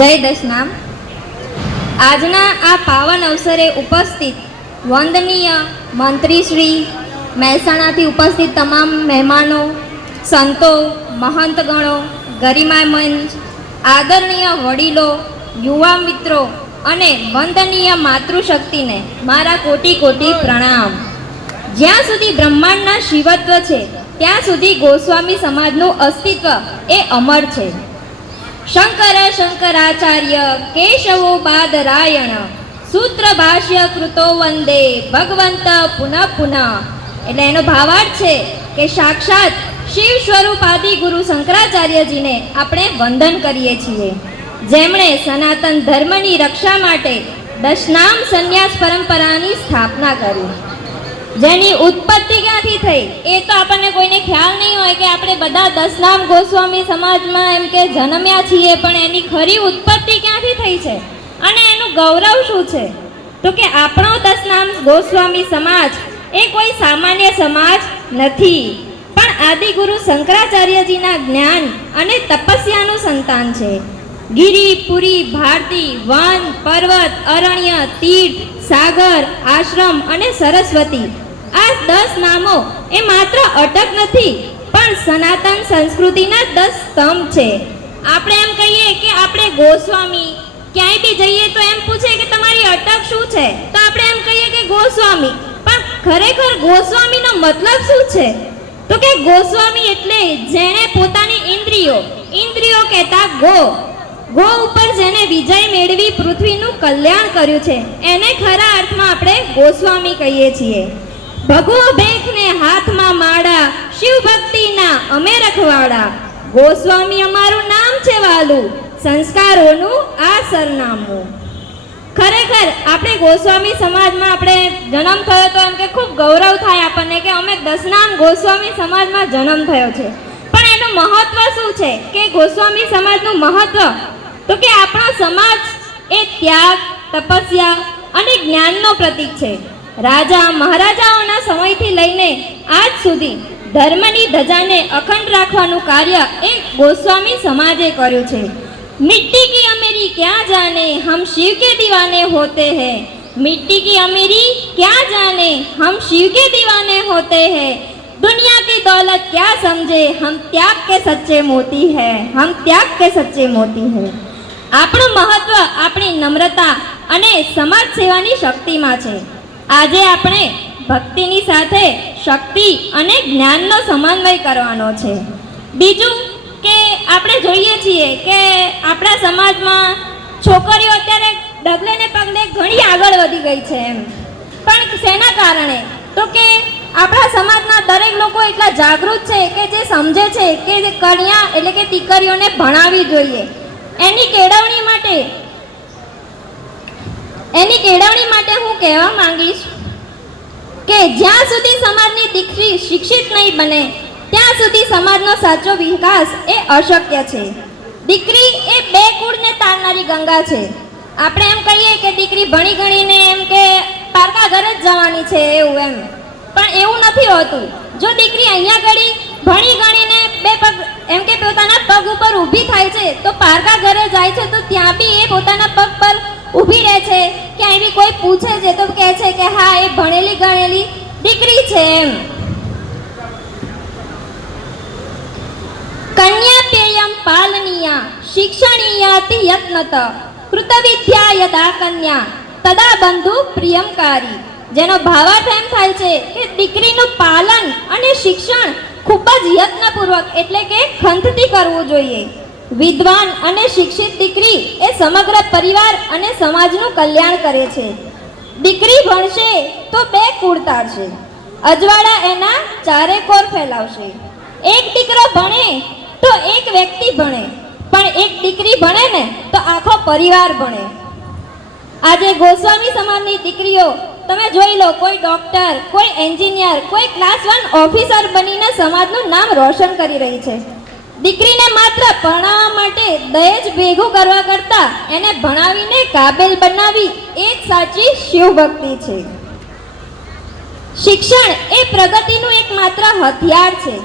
જય દશનામ। આજના આ પાવન અવસરે ઉપસ્થિત વંદનીય મંત્રીશ્રી, મહેસાણાથી ઉપસ્થિત તમામ મહેમાનો, સંતો, મહંતગણો, ગરિમા મંચ, આદરણીય વડીલો, યુવા મિત્રો અને વંદનીય માતૃશક્તિને મારા કોટી કોટી પ્રણામ। જ્યાં સુધી બ્રહ્માંડના શિવત્વ છે ત્યાં સુધી ગોસ્વામી સમાજનું અસ્તિત્વ એ અમર છે। શંકર શંકરાચાર્ય કેશવો બાદરાયણ સૂત્ર ભાષ્ય કૃતો વંદે ભગવંત પુનઃ પુનઃ। એટલે એનો ભાવાર્થ છે કે સાક્ષાત શિવ સ્વરૂપ આદિ ગુરુ શંકરાચાર્યજીને આપણે વંદન કરીએ છીએ, જેમણે સનાતન ધર્મની રક્ષા માટે દશનામ સંન્યાસ પરંપરાની સ્થાપના કરી। જેની ઉત્પત્તિ ક્યાંથી થઈ એ તો આપણને કોઈને ખ્યાલ નહીં હોય કે આપણે બધા દશનામ ગોસ્વામી સમાજમાં એમ કે જન્મ્યા છીએ, પણ એની ખરી ઉત્પત્તિ ક્યાંથી થઈ છે અને એનું ગૌરવ શું છે? તો કે આપણો દશનામ ગોસ્વામી સમાજ એ કોઈ સામાન્ય સમાજ નથી, પણ આદિગુરુ શંકરાચાર્યજીના જ્ઞાન અને તપસ્યાનું સંતાન છે। ગિરી, પુરી, ભારતી, વન, પર્વત, અરણ્ય, તીર્થ, સાગર, આશ્રમ અને સરસ્વતી, આ 10 નામો એ માત્ર અટક નથી પણ સનાતન સંસ્કૃતિના 10 સ્તંભ છે। આપણે એમ કહીએ કે આપણે ગોસ્વામી, ક્યાંય બી જઈએ તો એમ પૂછે કે તમારી અટક શું છે, તો આપણે એમ કહીએ કે ગોસ્વામી, પણ ખરેખર ગોસ્વામીનો મતલબ શું છે? તો કે ગોસ્વામી એટલે જેણે પોતાની ઇન્દ્રિયો કહેતા ગો ઉપર જેને વિજય મેળવી પૃથ્વીનું કલ્યાણ કર્યું છે એને ખરા અર્થમાં આપણે ગોસ્વામી કહીએ છીએ। ભગવો ભેખને હાથમાં માળા, શિવ ભક્તિના અમે રખવાડા, ગોસ્વામી અમારું નામ છે વાલું, સંસ્કારોનું આ સરનામું। ખરેખર આપણે ગોસ્વામી સમાજમાં આપણે જન્મ થયો તો એમ કે ખૂબ ગૌરવ થાય આપણને કે અમે દશનામ ગોસ્વામી સમાજમાં જન્મ થયો છે, પણ એનું મહત્વ શું છે કે ગોસ્વામી સમાજનું મહત્વ તો કે આપણો સમાજ એ ત્યાગ, તપસ્યા અને જ્ઞાનનો પ્રતીક છે। રાજા મહારાજાઓના સમયથી લઈને આજ સુધી ધર્મની ધજાને અખંડ રાખવાનું કાર્ય એ ગોસ્વામી સમાજે કર્યું છે। मिट्टी की अमीरी क्या जाने हम शिव के दीवाने होते हैं, मिट्टी की अमीरी क्या जाने हम शिव के दीवाने होते हैं, दुनिया की दौलत क्या समझे हम त्याग के सच्चे मोती है, हम त्याग के सच्चे मोती है। આપણું મહત્વ આપણી નમ્રતા અને સમાજ સેવાની શક્તિમાં છે। આજે આપણે ભક્તિની સાથે શક્તિ અને જ્ઞાનનો સમન્વય કરવાનો છે। બીજું કે આપણે જોઈએ છીએ કે આપણા સમાજમાં છોકરીઓ અત્યારે ડગલે ને પગલે ઘણી આગળ વધી ગઈ છે એમ, પણ શેના કારણે? તો કે આપણા સમાજના દરેક લોકો એટલા જાગૃત છે કે જે સમજે છે કે કન્યા એટલે કે દીકરીઓને ભણાવવી જોઈએ। એની કેળવણી માટે હું કહેવા માંગીશ કે જ્યાં સુધી સમાજની દીકરી શિક્ષિત નહીં બને ત્યાં સુધી સમાજનો સાચો વિકાસ એ અશક્ય છે। દીકરી એ 2 કુળને તારનારી ગંગા છે। આપણે એમ કહીએ કે દીકરી ભણી ગણીને એમ કે પારકા ઘરે જ જવાની છે એવું એમ, પણ એવું નથી હોતું। જો દીકરી અહીંયા ઘડી ભણી ગણીને 2 પગ એમ કે પોતાના પગ ઉપર ઊભી થાય છે તો પારકા ઘરે જાય છે તો ત્યાં બી એ પોતાના પગ પર ઊભી રહે છે। ક્યાંય બી કોઈ પૂછે છે તો કહે છે કે હા એ ભણેલી ગણેલી દીકરી છે એમ। કન્યા પેયમ પાલનીયા શિક્ષણીયાતિ યત્નત કૃતવિદ્યા યદા કન્યા તદા બંધુ પ્રિયમકારી। જેનો ભાવાર્થ એમ થાય છે કે દીકરીનું પાલન અને શિક્ષણ ખૂબ જ યત્નપૂર્વક એટલે કે ખંતથી કરવું જોઈએ। વિદ્વાન અને શિક્ષિત દીકરી એ સમગ્ર પરિવાર અને સમાજનું કલ્યાણ કરે છે। દીકરી ભણશે તો 2 કુળ તારશે, અજવાળા એના 4 કોર ફેલાવશે। એક દીકરો ભણે તો એક વ્યક્તિ ભણે, પણ એક દીકરી ભણે ને તો આખો પરિવાર ભણે। આજે ગોસ્વામી સમાજની દીકરીઓ તમે જોઈ લો, કોઈ ડોક્ટર, કોઈ એન્જિનિયર, કોઈ ક્લાસ 1 ઓફિસર બનીને સમાજનું નામ રોશન કરી રહી છે। દીકરીને માત્ર ભણાવવા માટે દહેજ ભેગું કરવા કરતા એને ભણાવીને કાબેલ બનાવી એ જ સાચી શિવભક્તિ છે। શિક્ષણ એ પ્રગતિનું એકમાત્ર હથિયાર છે।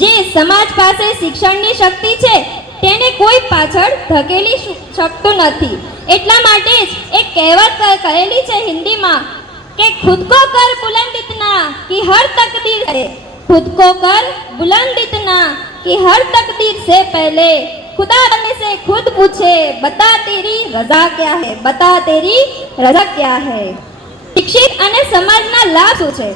જે સમાજ પાસે શિક્ષણની શક્તિ છે તેને કોઈ પાછળ ધકેલી શકતું નથી. એટલા માટે જ એક કહેવત કહેલી છે હિન્દીમાં કે ખુદ કો કર બુલંદ ઇતના કે હર તકદીર है, खुद को कर बुलंद इतना कि हर तकदीर से पहले खुदा बंदे से खुद पूछे बता तेरी रजा क्या है, बता तेरी रजा क्या है. શિક્ષિત અને સમાજના લાભ શું છે?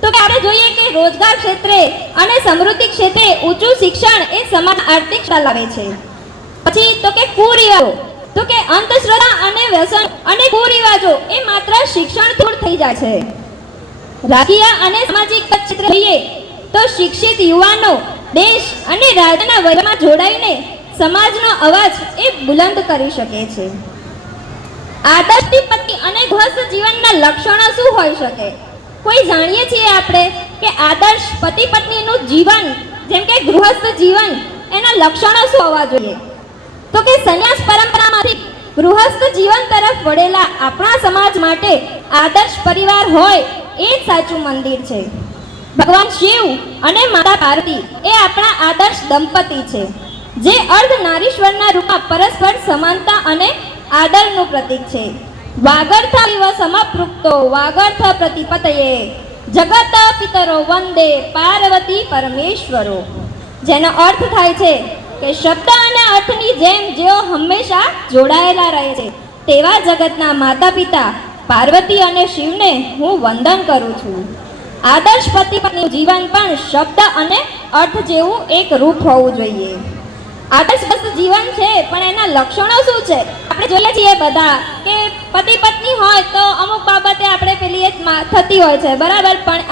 તો કે આપણે જોઈએ કે રોજગાર ક્ષેત્રે અને સમૃદ્ધિ ક્ષેત્રે ઊંચું શિક્ષણ એ સમાજ આર્થિકતા લાવે છે. પછી તો કે કુરિવાજો, તો કે અંધશ્રદ્ધા અને વ્યસન અને કુરિવાજો એ માત્ર શિક્ષણ દૂર થઈ જાય છે. રાજકીય અને સામાજિક ક્ષેત્રે જોઈએ તો શિક્ષિત યુવાનો દેશ અને રાજ્યના વહીવટમાં જોડાઈને સમાજનો અવાજ એ બુલંદ કરી શકે છે. આદર્શ પતિ અને ગૃહસ્થ જીવનના લક્ષણો શું હોઈ શકે? કોઈ જાણીએ છીએ આપણે કે આદર્શ પતિ પત્નીનું જીવન જેમ કે ગૃહસ્થ જીવન એના લક્ષણો શું હોવા જોઈએ? તો કે સંન્યાસ પરંપરામાંથી ગૃહસ્થ જીવન તરફ વળેલા આપણા સમાજ માટે આદર્શ પરિવાર હોય એ જ સાચું મંદિર છે. ભગવાન શિવ અને માતા પાર્વતી એ આપણા આદર્શ દંપતી છે, જે અર્ધ નારીશ્વરના રૂપમાં પરસ્પર સમાનતા અને આદરનું પ્રતીક છે. વાગર્થ ઇવ સમપૃક્તો વાગર્થ પ્રતિપતયે જગત પિતરો વંદે પાર્વતી પરમેશ્વરો, જેનો અર્થ થાય છે કે શબ્દ અને અર્થની જેમ જેઓ હંમેશા જોડાયેલા રહે છે તેવા જગતના માતા પિતા પાર્વતી અને શિવને હું વંદન કરું છું. આદર્શ પતિ પત્ની જીવન પણ શબ્દ અને અર્થ જેવું એક રૂપ હોવું જોઈએ. આદર્શ જીવન છે પણ એના લક્ષણો શું છે? આપણે જોઈએ છીએ બધા કે પતિ પત્ની હોય તો અમુક બાબતે આપણે પેલી થતી હોય છે, બરાબર, પણ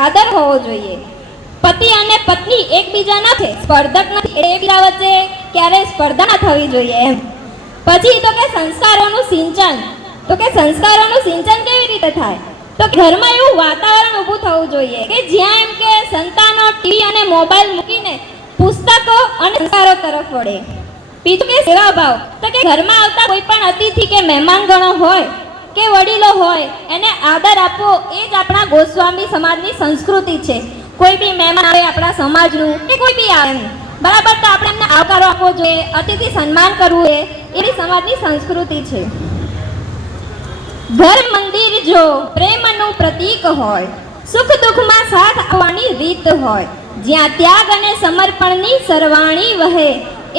આદર હોવો જોઈએ. પતિ અને પત્ની એકબીજા નથી, સ્પર્ધક નથી, એકબીજા વચ્ચે ક્યારે સ્પર્ધા ના થવી જોઈએ એમ. પછી તો કે સંસ્કારોનું સિંચન, તો કે સંસ્કારોનું સિંચન કેવી રીતે થાય? તો ઘરમાં એવું વાતાવરણ ઊભું થવું જોઈએ કે જ્યાં એમ કે સંતાનો ટીવી અને મોબાઈલ મૂકીને પુસ્તકો અને સંસ્કારો તરફ વળે. બીજું કે સેવા ભાવ, તો કે ઘરમાં આવતા કોઈ પણ અતિથિ કે મહેમાનગણો હોય કે વડીલો હોય એને આદર આપવો એ જ આપણા ગોસ્વામી સમાજની સંસ્કૃતિ છે. કોઈ બી મહેમાન આવે આપણા સમાજનું કે કોઈ બી આવે બરાબર, તો આપણે એમને આવકારો આપવો જોઈએ, અતિથિ સન્માન કરવું એ એવી સમાજની સંસ્કૃતિ છે. ઘર મંદિર જો પ્રેમનું પ્રતીક હોય, સુખ દુઃખમાં સાથ આપવાની રીત હોય, જ્યાં ત્યાગ અને સમર્પણની સરવાણી વહે,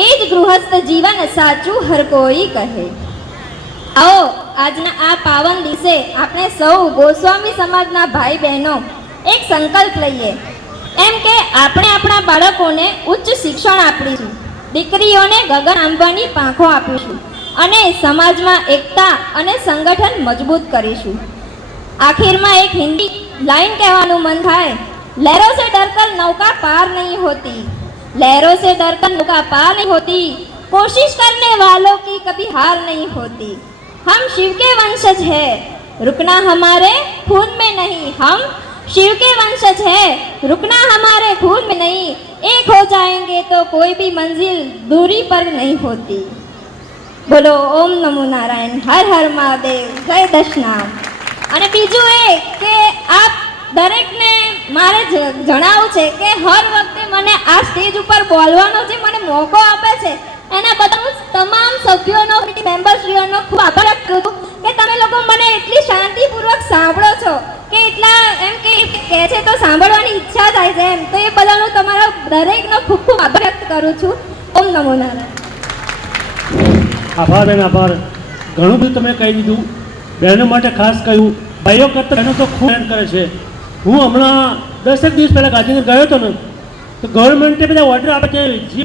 એ જ ગૃહસ્થ જીવન સાચું હર કોઈ કહે. આવો આજના આ પાવન દિવસે આપણે સૌ ગોસ્વામી સમાજના ભાઈ બહેનો એક સંકલ્પ લઈએ એમ કે આપણે આપણા બાળકોને ઉચ્ચ શિક્ષણ આપીશું, દીકરીઓને ગગન આંબવાની પાંખો આપીશું અને સમાજમાં એકતા અને સંગઠન મજબૂત કરીશું. આખિરમાં એક હિન્દી લાઈન કહેવાનું મન થાય, लहरों से डरकर नौका पार नहीं होती, लहरों से डरकर नौका पार नहीं होती, कोशिश करने वालों की कभी हार नहीं होती. हम शिव के वंशज हैं, रुकना हमारे खून में नहीं, हम शिव के वंशज हैं, रुकना हमारे खून में नहीं, एक हो जाएंगे तो कोई भी मंजिल दूरी पर नहीं होती. બોલો ઓમ નમો નારાયણ, હર હર મહાદેવ, જય દશનામ. અને બીજું એ કે આપ દરેકને મારે જણાવવું છે કે હર વખતે મને આ સ્ટેજ ઉપર બોલવાનો જે મને મોકો આપે છે એના બદલ હું તમામ સભ્યોનો મેમ્બરશ્રીઓનો ખૂબ આભાર વ્યક્ત કરું છું કે તમે લોકો મને એટલી શાંતિપૂર્વક સાંભળો છો કે એટલા એમ કે કહે છે તો સાંભળવાની ઈચ્છા થાય છે એમ, તો એ બદલ હું તમારો દરેકનો ખૂબ ખૂબ આભાર વ્યક્ત કરું છું. ઓમ નમો નારાયણ. આભાર બેન, આભાર. ઘણું બધું તમે કહી દીધું, બહેનો માટે ખાસ કહ્યું. ભાઈઓ કરતાં બહેનો તો ખૂબ મહેનત કરે છે. હું હમણાં 10 દિવસ પહેલાં ગાંધીનગર ગયો હતો ને, તો ગવર્મેન્ટે બધા ઓર્ડર આપે છે જે